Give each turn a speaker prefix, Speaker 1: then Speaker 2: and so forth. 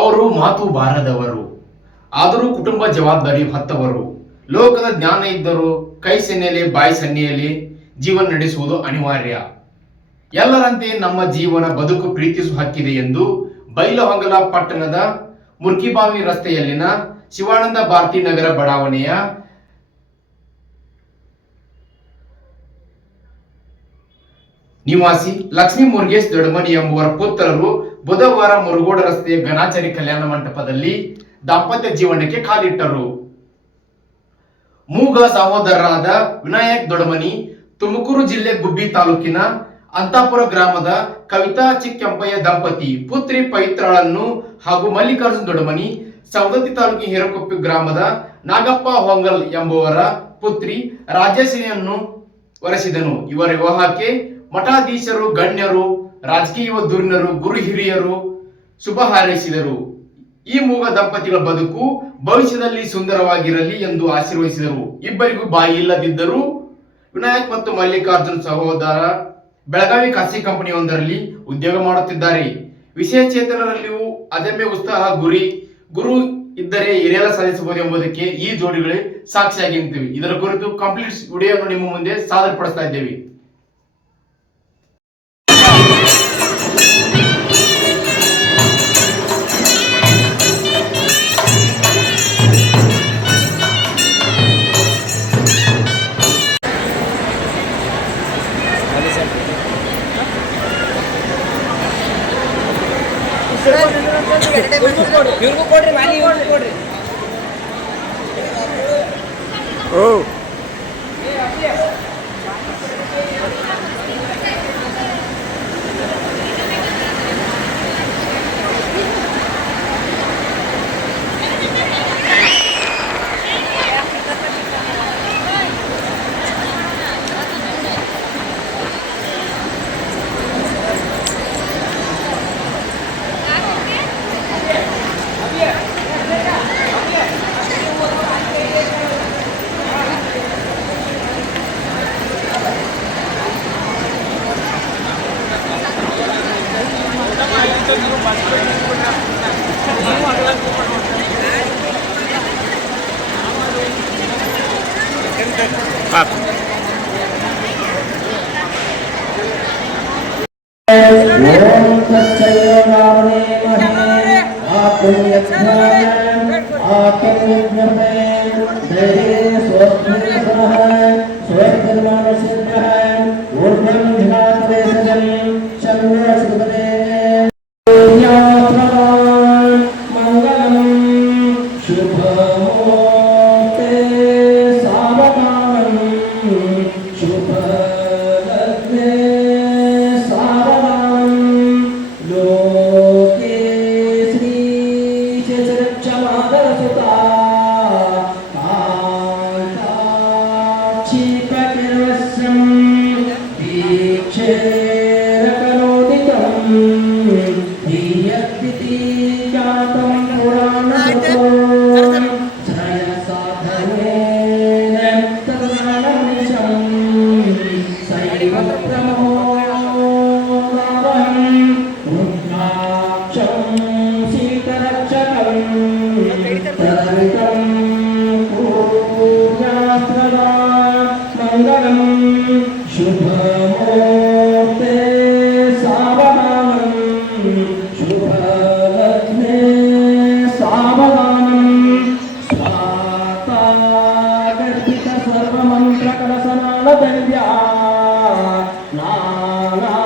Speaker 1: ಅವರು ಮಾತು ಬಾರದವರು, ಆದರೂ ಕುಟುಂಬ ಜವಾಬ್ದಾರಿ ಹೊತ್ತವರು. ಲೋಕದ ಜ್ಞಾನ ಇದ್ದರು ಕೈ ಸನ್ನೆಯಲ್ಲಿ, ಬಾಯಿ ಸನ್ನೆಯಲ್ಲಿ ಜೀವನ ನಡೆಸುವುದು ಅನಿವಾರ್ಯ. ಎಲ್ಲರಂತೆ ನಮ್ಮ ಜೀವನ ಬದುಕು ಪ್ರೀತಿಸುವ ಹಕ್ಕಿದೆ ಎಂದು ಬೈಲಹೊಂಗಲ ಪಟ್ಟಣದ ಮುರ್ಕಿಬಾವಿ ರಸ್ತೆಯಲ್ಲಿನ ಶಿವಾನಂದ ಭಾರತಿ ನಗರ ಬಡಾವಣೆಯ ನಿವಾಸಿ ಲಕ್ಷ್ಮೀ ಮುರುಗೇಶ್ ದೊಡ್ಡಮನಿ ಎಂಬುವರ ಪುತ್ರರು ಬುಧವಾರ ಮುರುಗೋಡ ರಸ್ತೆಯ ಘನಾಚಾರಿ ಕಲ್ಯಾಣ ಮಂಟಪದಲ್ಲಿ ದಾಂಪತ್ಯ ಜೀವನಕ್ಕೆ ಕಾಲಿಟ್ಟರು. ಮೂಗ ಸಹೋದರರಾದ ವಿನಾಯಕ್ ದೊಡಮನಿ ತುಮಕೂರು ಜಿಲ್ಲೆ ಗುಬ್ಬಿ ತಾಲೂಕಿನ ಅಂತಾಪುರ ಗ್ರಾಮದ ಕವಿತಾ ಚಿಕ್ಕೆಂಪಯ್ಯ ದಂಪತಿ ಪುತ್ರಿ ಪೈತ್ರಳನ್ನು ಹಾಗೂ ಮಲ್ಲಿಕಾರ್ಜುನ್ ದೊಡಮನಿ ಸವದತ್ತಿ ತಾಲೂಕಿನ ಹಿರಕೊಪ್ಪಿ ಗ್ರಾಮದ ನಾಗಪ್ಪ ಹೊಂಗಲ್ ಎಂಬುವರ ಪುತ್ರಿ ರಾಜಶ್ರೀಯನ್ನು ವರೆಸಿದನು. ಇವರ ವಿವಾಹಕ್ಕೆ ಮಠಾಧೀಶರು, ಗಣ್ಯರು, ರಾಜಕೀಯ ಧುರೀಣರು ಗುರು ಹಿರಿಯರು ಶುಭ ಹಾರೈಸಿದರು. ಈ ಮೂಗ ದಂಪತಿಗಳ ಬದುಕು ಭವಿಷ್ಯದಲ್ಲಿ ಸುಂದರವಾಗಿರಲಿ ಎಂದು ಆಶೀರ್ವದಿಸಿದರು. ಇಬ್ಬರಿಗೂ ಬಾಯಿ ಇಲ್ಲದಿದ್ದರು ವಿನಾಯಕ್ ಮತ್ತು ಮಲ್ಲಿಕಾರ್ಜುನ್ ಸಹೋದರ ಬೆಳಗಾವಿ ಖಾಸಗಿ ಕಂಪನಿಯೊಂದರಲ್ಲಿ ಉದ್ಯೋಗ ಮಾಡುತ್ತಿದ್ದಾರೆ. ವಿಶೇಷ ಚೇತನರಲ್ಲಿಯೂ ಅದಮ್ಯ ಉತ್ಸಾಹ, ಗುರಿ, ಗುರು ಇದ್ದರೆ ಏನೆಲ್ಲ ಸಾಧಿಸಬಹುದು ಎಂಬುದಕ್ಕೆ ಈ ಜೋಡಿಗಳೇ ಸಾಕ್ಷಿಯಾಗಿ ನಿಂತಿವೆ ಇದರ ಕುರಿತು ಕಂಪ್ಲೀಟ್ ವಿಡಿಯೋ ನಿಮ್ಮ ಮುಂದೆ ಸಾದರಪಡಿಸ್ತಾ ಇದ್ದೇವೆ.
Speaker 2: ಇವ್ರಿಗೂ ಕೊಡ್ರಿ ಮಾಲಿ ಇವ್ರಿಗೂ ಕೊಡ್ರಿ.
Speaker 3: ครับอาตมยญาณอาตมยญาณ चीपतिरवस्यं दीक्षेरकरोदितम् शुभमूर्ते सावधानं शुभलग्ने सावधानं। स्वाता गर्भित नाना